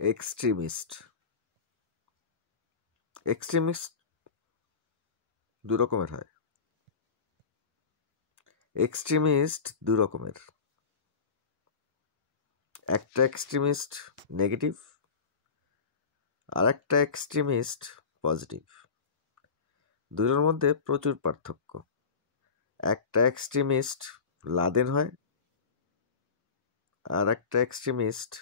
Extremist. Extremist দু রকমের হয়। এক্সট্রিমিস্ট দু রকমের, একটা এক্সট্রিমিস্ট নেগেটিভ আর একটা এক্সট্রিমিস্ট পজিটিভ। দুটোর মধ্যে প্রচুর পার্থক্য। একটা এক্সট্রিমিস্ট লাদেন হয়, আর একটা এক্সট্রিমিস্ট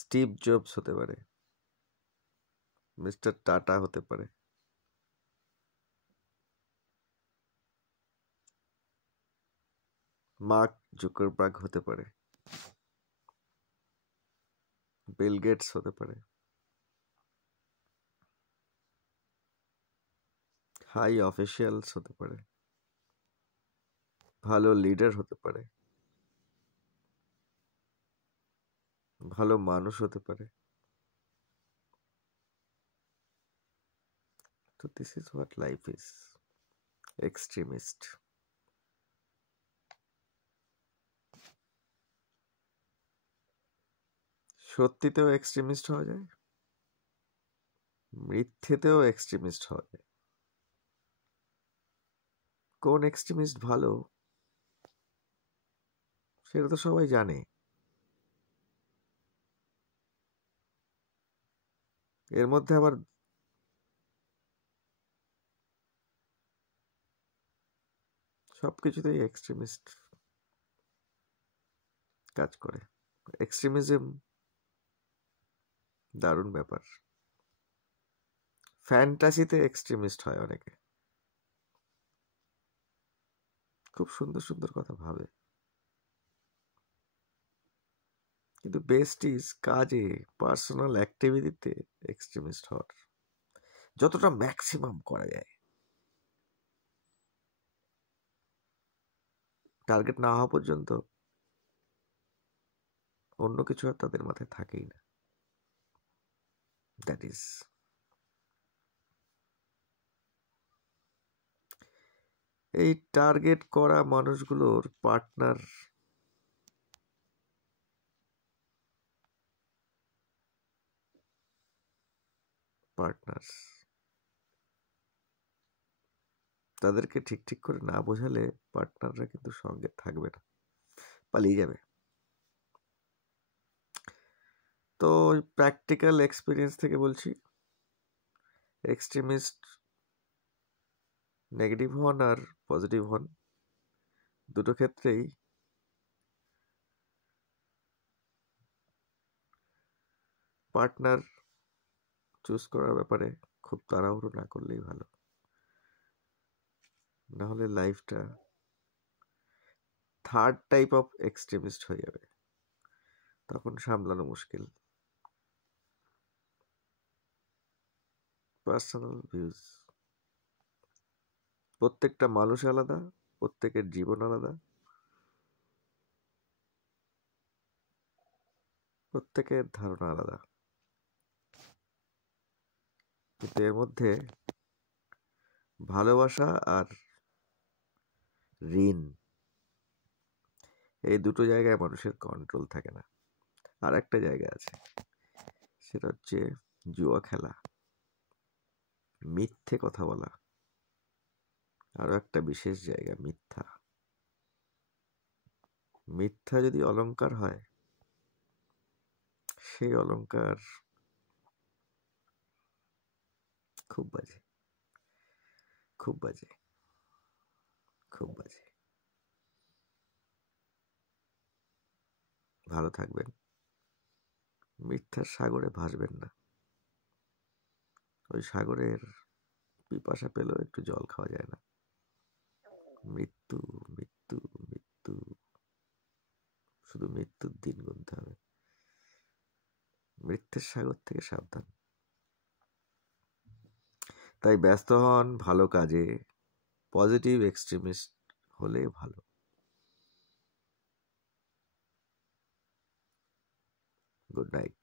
স্টিভ জবস হতে পারে, মিস্টার টাটা হতে পারে, মার্ক জুকারবার্গ হতে পারে, বিল গেটস হতে পারে, হাই অফিসিয়ালস হতে পারে, ভালো লিডার হতে পারে, ভালো মানুষ হতে পারে। তো this is what life is, extremist. সত্যিতেও এক্সট্রিমিস্ট হওয়া যায়, মিথ্যেতেও এক্সট্রিমিস্ট হওয়া যায়। কোন এক্সট্রিমিস্ট ভালো সেটা তো সবাই জানে। এর মধ্যে আবার সবকিছুতেই এক্সট্রিমিস্ট কাজ করে। এক্সট্রিমিজম দারুণ ব্যাপার। ফ্যান্টাসিতে এক্সট্রিমিস্ট হয় অনেকে, খুব সুন্দর সুন্দর কথা ভাবে, কিন্তু বেস্ট ইজ কাজে, পার্সোনাল অ্যাক্টিভিটিতে এক্সট্রিমিস্ট হওয়ার যতটা ম্যাক্সিমাম করা যায়। টার্গেট না হওয়া পর্যন্ত অন্য কিছু আর তাদের মাথায় থাকেই না। দ্যাট ইজ এই টার্গেট করা মানুষগুলোর পার্টনার্স তাদেরকে ঠিক ঠিক করে না বোঝালে পার্টনাররা কিন্তু সঙ্গে থাকবে না, পালিয়ে যাবে। তো প্র্যাকটিক্যাল এক্সপিরিয়েন্স থেকে বলছি, এক্সট্রিমিস্ট নেগেটিভ হন আর পজিটিভ হন, দুটো ক্ষেত্রেই পার্টনার চুজ করার ব্যাপারে খুব তাড়াহুড়ো না করলেই ভালো, নাহলে লাইফটা থার্ড টাইপ অফ এক্সট্রিমিস্ট হয়ে যাবে, তখন সামলানো মুশকিল। পার্সোনাল ভিউজ, প্রত্যেকটা মানুষ আলাদা, প্রত্যেকের জীবন আলাদা, প্রত্যেকের ধারণা আলাদা, কিন্তু এর মধ্যে ভালোবাসা আর ঋণ, এই দুটো জায়গায় মানুষের কন্ট্রোল থাকে না। আর একটা জায়গা আছে, সেটা হচ্ছে জুয়া খেলা, মিথ্যে কথা বলা, আরো একটা বিশেষ জায়গা মিথ্যা। মিথ্যা যদি অলংকার হয়, সেই অলংকার খুব বাজে, খুব বাজে, খুব বাজে। ভালো থাকবেন, মিথ্যার সাগরে ভাসবেন না। ওই সাগরের পিপাসা পেলেও একটু জল খাওয়া যায় না। মৃত্যু, মৃত্যু, মৃত্যু, শুধু মৃত্যুর দিন গুনতে হবে। মৃত্যুর সাগর থেকে সাবধান। তাই ব্যস্ত হন ভালো কাজে, পজিটিভ এক্সট্রিমিস্ট হলে ভালো। Good night.